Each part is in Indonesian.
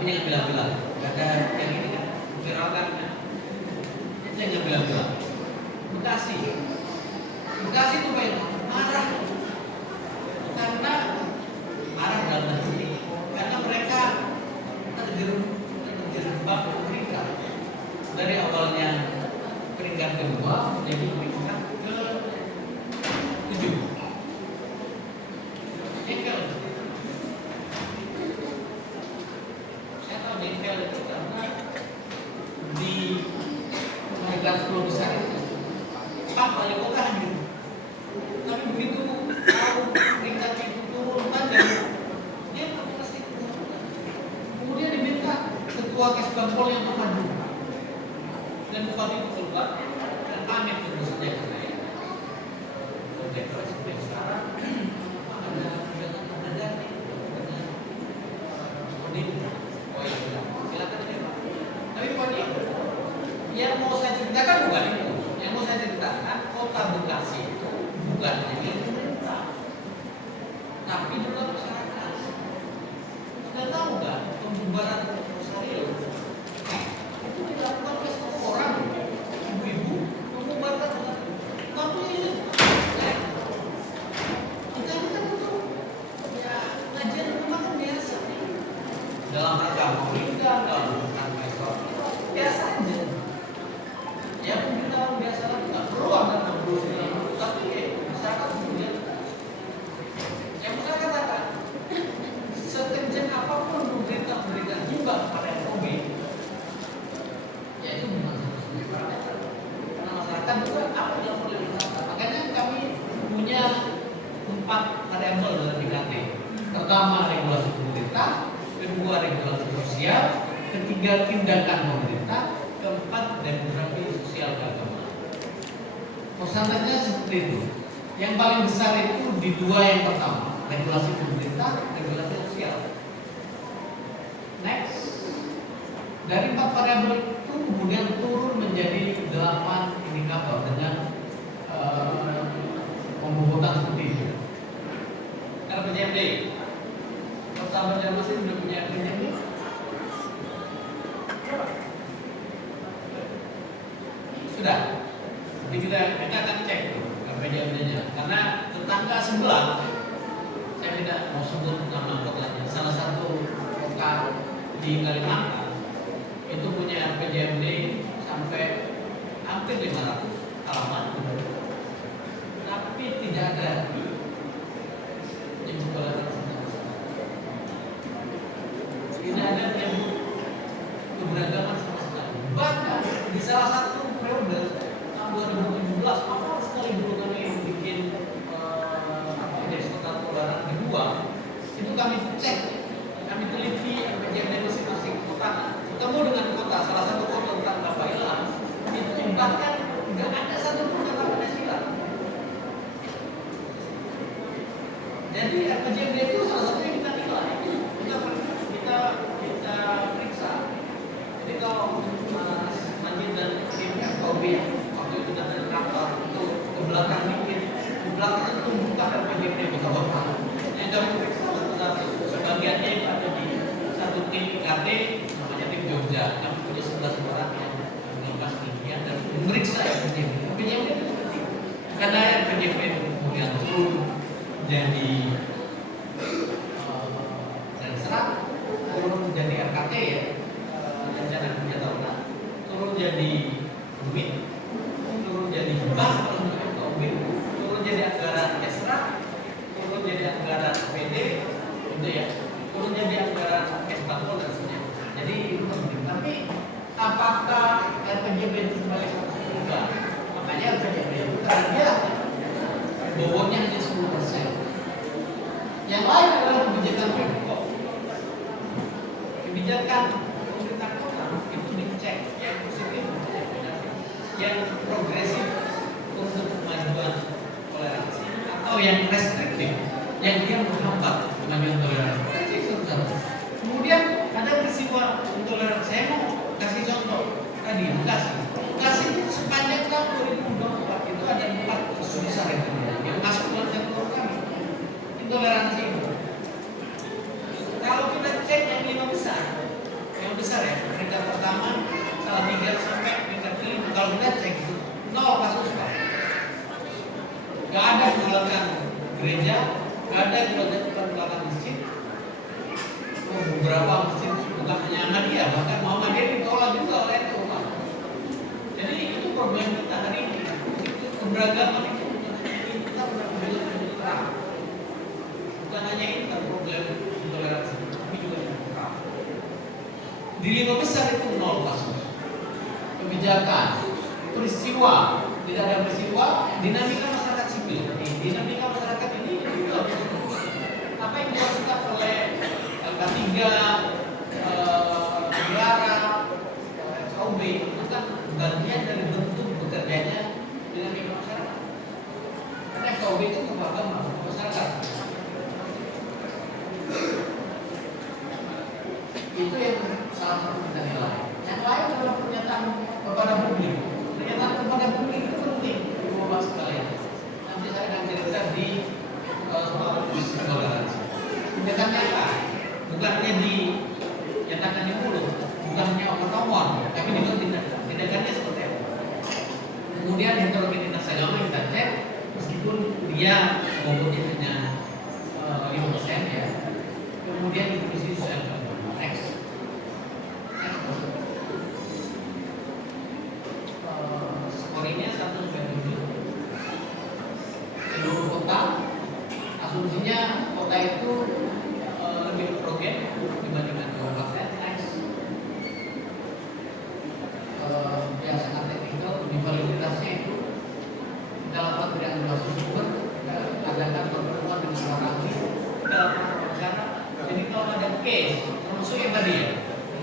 Tapi jangan bilang-bilang. Ada yang ini kan viral kan? Jangan bilang-bilang. Bekasi itu banyak marah karena marah dalam hati karena mereka terjebak peringkat dari awalnya peringkat kedua menjadi peringkat ke-7. Jengkel. Saya tahu jengkel itu karena di peringkat 10 besar itu Pak wali kota hadir. Tapi begitu tahu peringkat itu turun tajam, dia pasti kemudian diminta ketua Kesbangpol yang maju dan bupati itu keluar dan pamit tentu saja karena ya deklarasi seperti sekarang ada oh ya silakan aja Pak. Tapi poinnya yang mau saya ceritakan bukan itu. Yang mau saya ceritakan kota Bekasi itu bukan hanya pemerintah, tapi juga masyarakat. Anda tahu nggak pembubaran Rosario itu dilakukan oleh satu orang, ibu-ibu membubarkan Rosario. Tapi kita ini kan untuk ya kajian rumah kan biasa dalam rangka menikah, dalam rangka biasa aja. Ya pemberitahuan biasa lah, nggak perlu ada terus tapi ya masyarakat kemudian yang saya katakan sekencang apapun pemerintah memberikan hibah pada ekonomi ya itu memang harus karena masyarakat juga apa yang boleh dilakukan. Makanya kami punya 4 variabel dalam BKT. Pertama regulasi pemerintah, kedua regulasi sosial, ketiga tindakan pemerintah, keempat demografi sosial keagamaan. Persyaratannya seperti itu. Yang paling besar itu di 2 yang pertama, regulasi pemerintah, regulasi sosial. Next, dari 4 variabel itu kemudian turun menjadi 8 indikator dengan pembobotan seperti itu. RPJMD, pertama masih sudah punya RPJMD? Sudah. Jadi kita akan cek RPJMD-nya karena tetangga sebelah, saya tidak mau sebut nama kotanya, salah satu kota di Kalimantan itu punya RPJMD sampai hampir 500 halaman, tapi tidak ada yang tidak ada yang keberagaman sama sekali. Bahkan di salah satu periode tahun 2017 awal sekali dulu kami bikin indeks kota toleran kedua, itu kami cek, kami teliti RPJMD masing-masing kota, ketemu dengan kota salah satu kota tentang Bapak itu bahkan nggak ada satupun kata Pancasila. Jadi RPJMD itu salah satu yang kita nilai, kita periksa. Jadi kalau Mas Manjid dan tim FOB waktu itu kita rapor itu ke belakang dikit, ke belakang itu buka RPJMD kita bapak. Yang kami periksa satu-satu. Sebagiannya yang ada di satu tim IKT namanya tim Jogja. Kami punya 11 orang yang mengambil tinggian dan memeriksa RPJMD. RPJMD itu penting karena RPJMD kemudian turun jadi dan serap, turun jadi RKT ya, rencana kerja tahunan, turun jadi duit, turun jadi hibah kalau menurut Covid, turun jadi anggaran ekstra, turun jadi anggaran PD, gitu ya, turun jadi anggaran Kesbangpol dan sebagainya. Jadi itu penting. Tapi apakah RPJMD itu sebagai satu enggak? Makanya RPJMD itu dia bobotnya hanya 10%. Yang lain adalah kebijakan Pemkot. Kebijakan pemerintah kota itu dicek yang positif, yang progresif untuk kemajuan toleransi, atau yang restriktif, yang dia menghambat kemajuan toleransi. Kemudian ada peristiwa intoleransi. Saya mau kasih contoh tadi Bekasi itu sepanjang tahun 2024 itu ada 4 isu besar yang masuk dalam sektor kami. Intoleransi. Kalau kita cek yang 5 besar, Di 5 besar itu 0 kasus. Kebijakan, peristiwa, tidak ada peristiwa, dinamika masyarakat sipil. Dinamika masyarakat ini juga apa yang dilakukan oleh K3, negara, KUB itu kan bagian dari bentuk bekerjanya dinamika masyarakat. Karena KUB itu merupakan masyarakat. Itu yang salah satu kita nilai. Yang lain adalah pernyataan kepada publik. Pernyataan kepada publik itu penting, Bapak sekalian. Nanti saya akan cerita di soal bisnis toleransi. Pernyataannya apa? Bukannya dinyatakan di mulut, bukannya omong-omong, tapi dibuat tindakannya seperti apa. Kemudian heterogenitas agama kita cek, meskipun dia bobotnya hanya 5% ya. Kemudian inklusi sosial. Skornya 1/7. Seluruh kota, asumsinya kota itu lebih heterogen dibandingkan kabupaten. Yang sangat teknikal di validitasnya itu dalam pemberian basis sumber adakan pertemuan dengan orang ahli dalam wawancara. Jadi kalau ada case, termasuk yang tadi ya,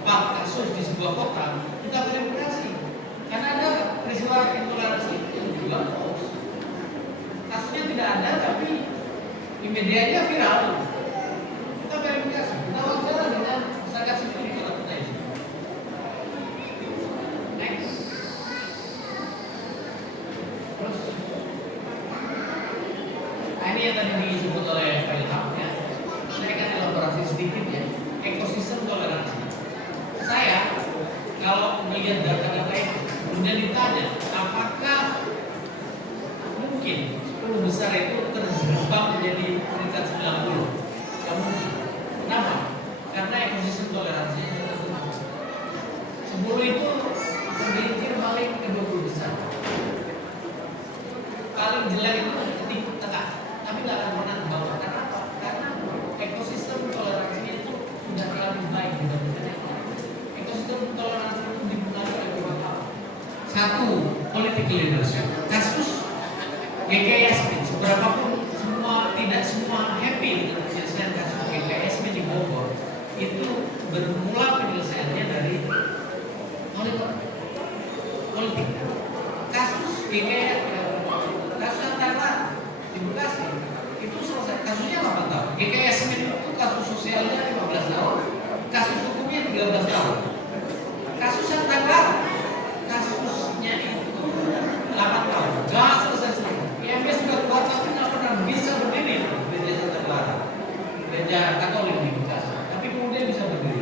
4 kasus di sebuah kota, kita verifikasi. Karena ada peristiwa intoleransi yang juga hoax. Kasusnya tidak ada, tapi di medianya viral. Kita verifikasi, kita wawancara dengan masyarakat sipil di kota kita ini. Next. Terus, ini yang tadi disebut oleh Pak Ilham ya. Saya akan elaborasi sedikit ya. Ekosistem toleransi. Saya kalau melihat data-data itu, kemudian ditanya apakah mungkin 10 besar itu terjerembab menjadi peringkat 90? Tidak mungkin. Kenapa? Karena ekosistem toleransinya itu tertutup. 10 itu tergelincir paling ke 20 besar. Paling jelek itu di tengah, tapi tidak akan pernah ke bawah. Karena apa? Karena ekosistem toleransinya itu sudah terlalu baik dibandingkan yang lain. Ekosistem toleransi itu dipengaruhi oleh beberapa hal. 1, political leadership. Kasus GKS seberapapun tidak semua happy dengan penyelesaian kasus GKS di Bogor, itu bermula penyelesaiannya dari politik. Kasus GKS, kasus antara di Bekasi itu selesai, kasusnya 8 tahun. GKS itu kasus sosialnya 15 tahun, kasus hukumnya 13 tahun. Kasus antara kasusnya itu 8 tahun, gak selesai. IMB sudah keluar tapi nggak pernah bisa berdiri gereja Santa Clara, gereja Katolik di Bekasi. Tapi kemudian bisa berdiri.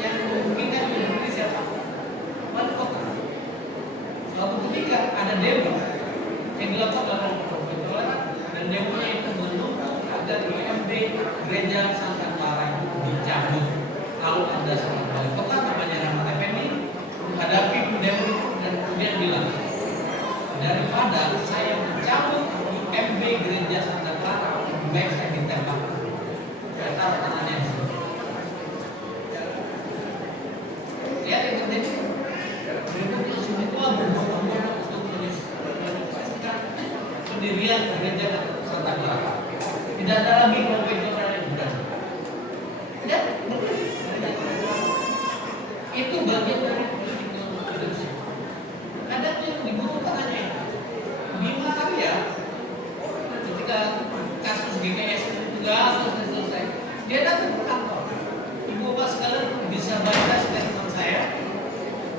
Yang memungkinkan berdiri siapa? Wali kota. Suatu ketika ada demo yang dilakukan oleh kelompok dan demonya itu menuntut agar IMB gereja Santa Clara itu dicabut. Lalu ada seorang wali kota namanya Rahmat Effendi menghadapi demo dan kemudian bilang, daripada saya mencabut IMB gereja Santa Clara, baik saya ditembak. Saya tahu tangannya. Lihat yang terjadi. Berikutnya semua berbondong-bondong untuk menyukseskan pendirian gereja Santa Clara. Tidak ada lagi kelompok internal yang berani. Dan itu bagian dari political leadership. Kadang yang dibutuhkan hanya itu. Bima Karya ketika kasus GKS itu nggak selesai, dia datang ke kantor. Ibu bapak sekalian bisa baca statement saya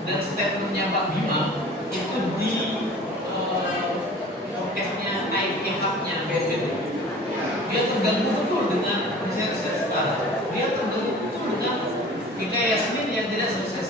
dan statementnya Pak Bima itu di podcastnya IPH-nya BNPB. Dia terganggu betul dengan riset sekarang. Dia terganggu betul dengan GKS ini yang tidak selesai.